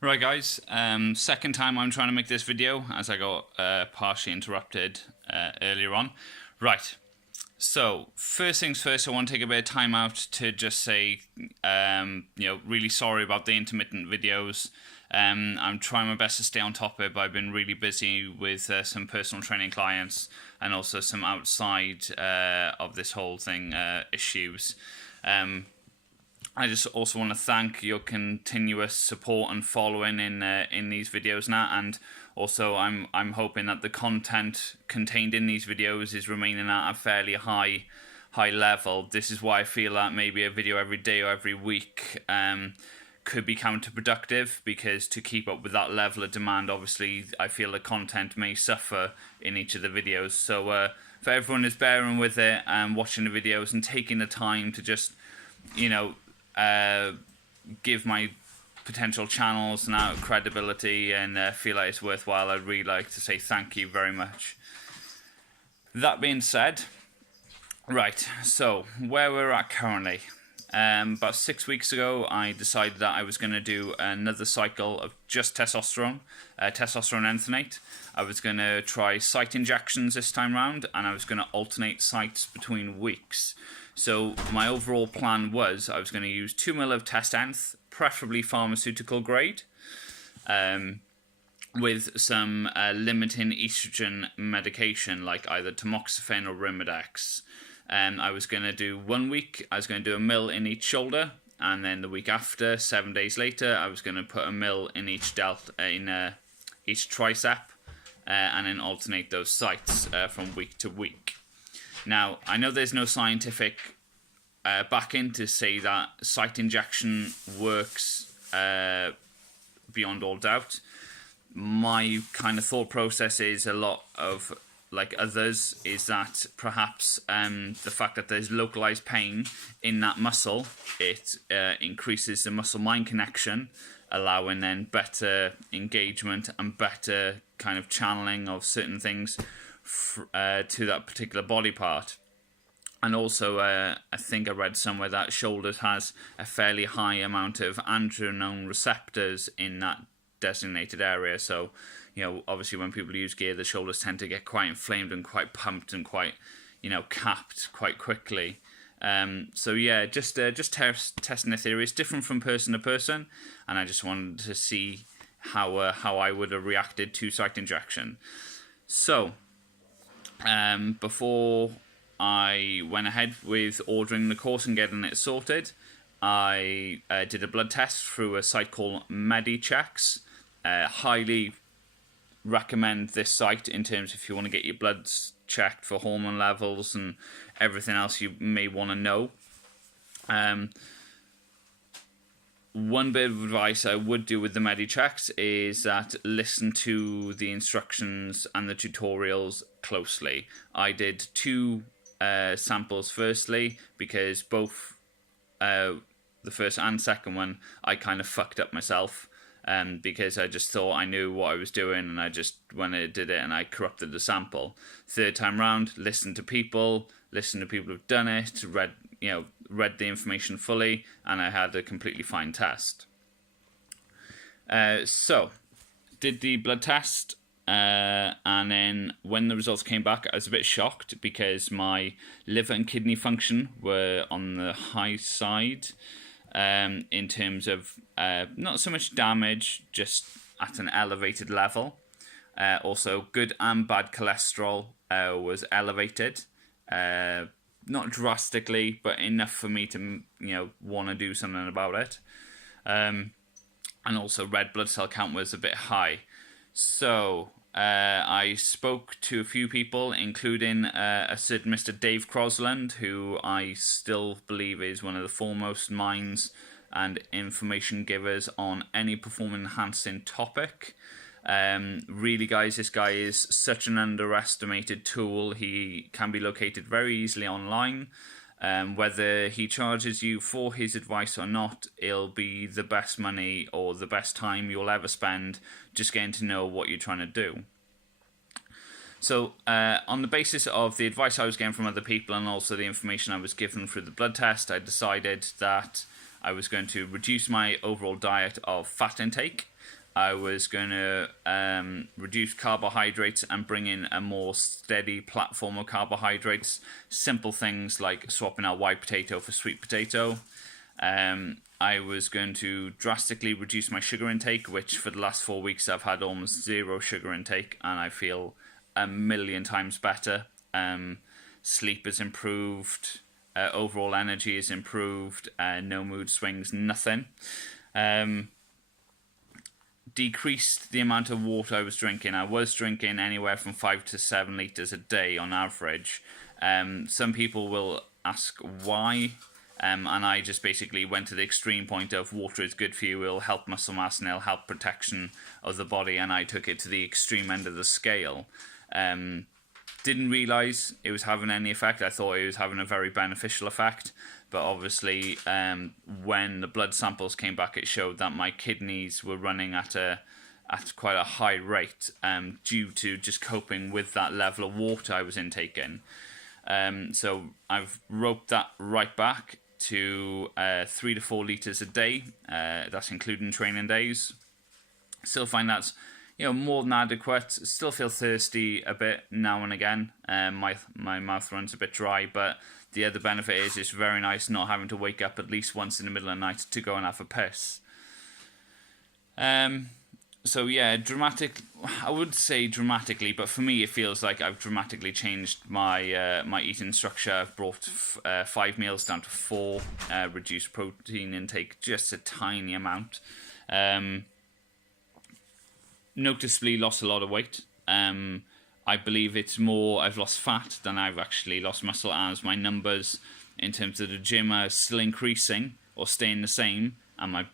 Right guys, second time I'm trying to make this video as I got partially interrupted earlier on. Right, so first things first, I want to take a bit of time out to just say, really sorry about the intermittent videos. I'm trying my best to stay on top of it, but I've been really busy with some personal training clients and also some outside of this whole thing issues. I just also want to thank your continuous support and following in these videos now, and also I'm hoping that the content contained in these videos is remaining at a fairly high level. This is why I feel that maybe a video every day or every week could be counterproductive, because to keep up with that level of demand, obviously I feel the content may suffer in each of the videos. So for everyone who's bearing with it and watching the videos and taking the time to just give my potential channels now credibility and feel like it's worthwhile, I'd really like to say thank you very much. That being said, right, so where we're at currently. About 6 weeks ago, I decided that I was going to do another cycle of just testosterone ethynate. I was going to try site injections this time round, and I was going to alternate sites between weeks. So my overall plan was I was going to use 2 ml of test-enth, preferably pharmaceutical grade, with some limiting estrogen medication like either tamoxifen or Rimadex. I was going to do 1 week, I was going to do 1 ml in each shoulder, and then the week after, 7 days later, I was going to put 1 ml in each each tricep, and then alternate those sites from week to week. Now, I know there's no scientific backing to say that site injection works beyond all doubt. My kind of thought process is a lot of, like others, is that perhaps the fact that there's localized pain in that muscle, it increases the muscle-mind connection, allowing then better engagement and better kind of channeling of certain things to that particular body part. And also I think I read somewhere that shoulders has a fairly high amount of androgen receptors in that designated area, so obviously when people use gear, the shoulders tend to get quite inflamed and quite pumped and quite capped quite quickly. So yeah, just testing the theory. It's different from person to person, and I just wanted to see how I would have reacted to site injection. So before I went ahead with ordering the course and getting it sorted, I did a blood test through a site called MediChecks. Highly recommend this site in terms if you want to get your bloods checked for hormone levels and everything else you may want to know. One bit of advice I would do with the MediChecks is that listen to the instructions and the tutorials closely. I did 2 samples firstly, because both the first and second one I kind of fucked up myself, because I just thought I knew what I was doing, and I just when I did it and I corrupted the sample. Third time round, listen to people who've done it, read the information fully, and I had a completely fine test. So did the blood test, and then when the results came back, I was a bit shocked because my liver and kidney function were on the high side, in terms of not so much damage, just at an elevated level. Also, good and bad cholesterol was elevated, not drastically, but enough for me to want to do something about it. And also, red blood cell count was a bit high. So I spoke to a few people, including a certain Mr. Dave Crosland, who I still believe is one of the foremost minds and information givers on any performance-enhancing topic. Really, guys, this guy is such an underestimated tool. He can be located very easily online. Whether he charges you for his advice or not, it'll be the best money or the best time you'll ever spend just getting to know what you're trying to do. So on the basis of the advice I was getting from other people and also the information I was given through the blood test, I decided that I was going to reduce my overall diet of fat intake. I was going to reduce carbohydrates and bring in a more steady platform of carbohydrates. Simple things like swapping out white potato for sweet potato. I was going to drastically reduce my sugar intake, which for the last 4 weeks I've had almost zero sugar intake, and I feel a million times better. Sleep has improved. Overall energy is improved. No mood swings, nothing. Decreased the amount of water I was drinking. I was drinking anywhere from 5 to 7 litres a day on average. Some people will ask why, and I just basically went to the extreme point of water is good for you, it'll help muscle mass and it'll help protection of the body, and I took it to the extreme end of the scale. Didn't realise it was having any effect. I thought it was having a very beneficial effect, but obviously when the blood samples came back, it showed that my kidneys were running at quite a high rate due to just coping with that level of water I was intaking. So I've roped that right back to 3 to 4 litres a day. That's including training days. Still find that's more than adequate. Still feel thirsty a bit now and again. My mouth runs a bit dry, but the other benefit is it's very nice not having to wake up at least once in the middle of the night to go and have a piss. So yeah, I would say dramatically, but for me it feels like I've dramatically changed my my eating structure. I've brought 5 meals down to 4, reduced protein intake just a tiny amount. Noticeably lost a lot of weight. I believe it's more I've lost fat than I've actually lost muscle, as my numbers in terms of the gym are still increasing or staying the same, and my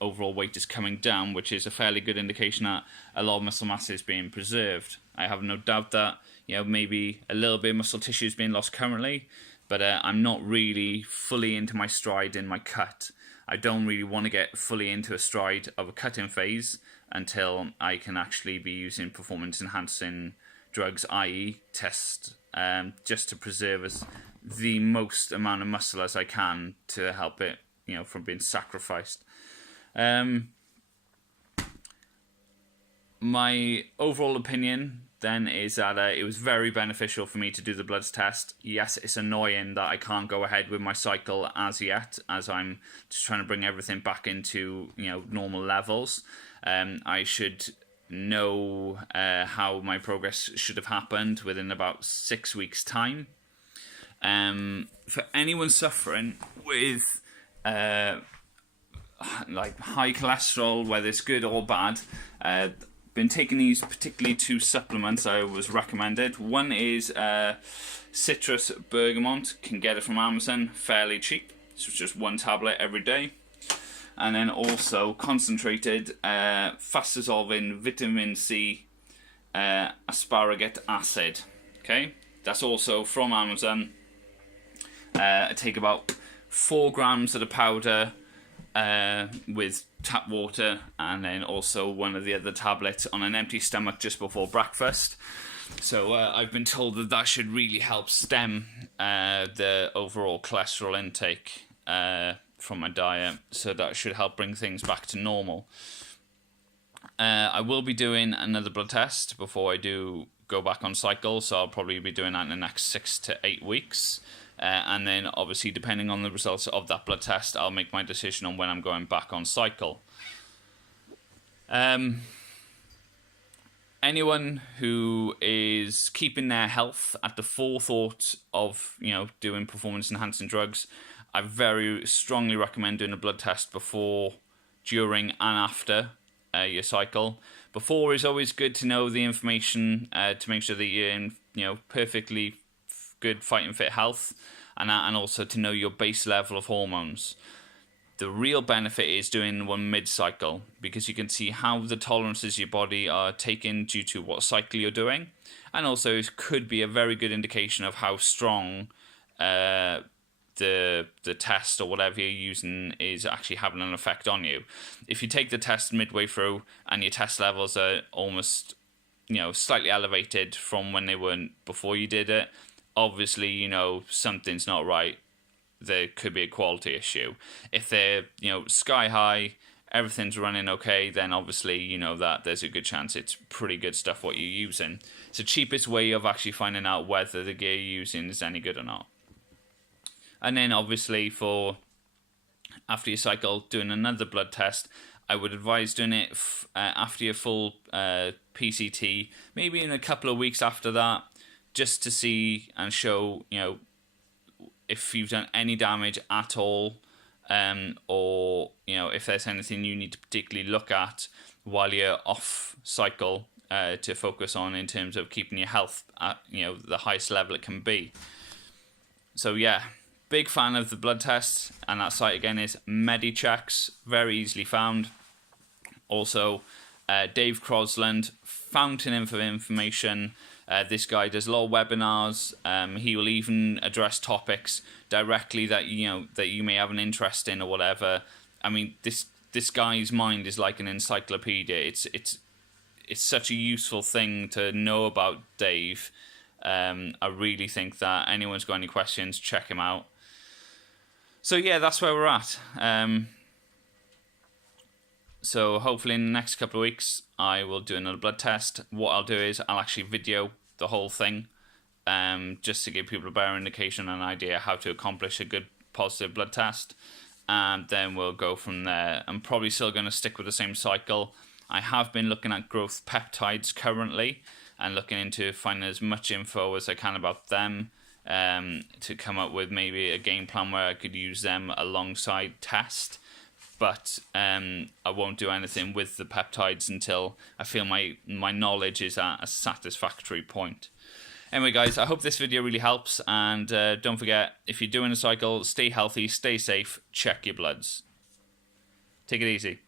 overall weight is coming down, which is a fairly good indication that a lot of muscle mass is being preserved. I have no doubt that maybe a little bit of muscle tissue is being lost currently, but I'm not really fully into my stride in my cut. I don't really want to get fully into a stride of a cutting phase until I can actually be using performance-enhancing drugs, i.e. test, just to preserve the most amount of muscle as I can to help it, from being sacrificed. My overall opinion then is that it was very beneficial for me to do the bloods test. Yes, it's annoying that I can't go ahead with my cycle as yet, as I'm just trying to bring everything back into normal levels. I should know how my progress should have happened within about 6 weeks' time. For anyone suffering with like high cholesterol, whether it's good or bad, been taking these particularly 2 supplements I was recommended. One is citrus bergamot. Can get it from Amazon, fairly cheap. So it's just 1 tablet every day. And then also concentrated fast dissolving vitamin C asparagate acid. Okay, that's also from Amazon. I take about 4 grams of the powder with tap water, and then also one of the other tablets on an empty stomach just before breakfast. So I've been told that should really help stem the overall cholesterol intake from my diet, so that should help bring things back to normal. I will be doing another blood test before I do go back on cycle, so I'll probably be doing that in the next 6 to 8 weeks. And then obviously depending on the results of that blood test, I'll make my decision on when I'm going back on cycle. Anyone who is keeping their health at the forethought of doing performance enhancing drugs, I very strongly recommend doing a blood test before, during and after your cycle. Before is always good to know the information to make sure that you're in perfectly good fighting fit health, and also to know your base level of hormones. The real benefit is doing one mid-cycle, because you can see how the tolerances your body are taking due to what cycle you're doing, and also it could be a very good indication of how strong the test or whatever you're using is actually having an effect on you. If you take the test midway through and your test levels are almost slightly elevated from when they weren't before you did it, obviously something's not right. there could be a quality issue. If they're, sky high, everything's running okay, then obviously, that there's a good chance it's pretty good stuff what you're using. It's the cheapest way of actually finding out whether the gear you're using is any good or not. And then obviously for after your cycle, doing another blood test. I would advise doing it after your full PCT, maybe in a couple of weeks after that, just to see and show, if you've done any damage at all, or, if there's anything you need to particularly look at while you're off cycle to focus on in terms of keeping your health at, the highest level it can be. So yeah, big fan of the blood tests, and that site again is Medichecks, very easily found. Also, Dave Crosland, fountain of information. This guy does a lot of webinars. He will even address topics directly that you may have an interest in or whatever. I mean, this guy's mind is like an encyclopedia. It's such a useful thing to know about Dave. I really think that anyone's got any questions, check him out. So yeah, that's where we're at. So hopefully in the next couple of weeks, I will do another blood test. What I'll do is I'll actually video the whole thing, just to give people a better indication and idea how to accomplish a good positive blood test. And then we'll go from there. I'm probably still going to stick with the same cycle. I have been looking at growth peptides currently and looking into finding as much info as I can about them, to come up with maybe a game plan where I could use them alongside test. But I won't do anything with the peptides until I feel my knowledge is at a satisfactory point. Anyway, guys, I hope this video really helps. And don't forget, if you're doing a cycle, stay healthy, stay safe, check your bloods. Take it easy.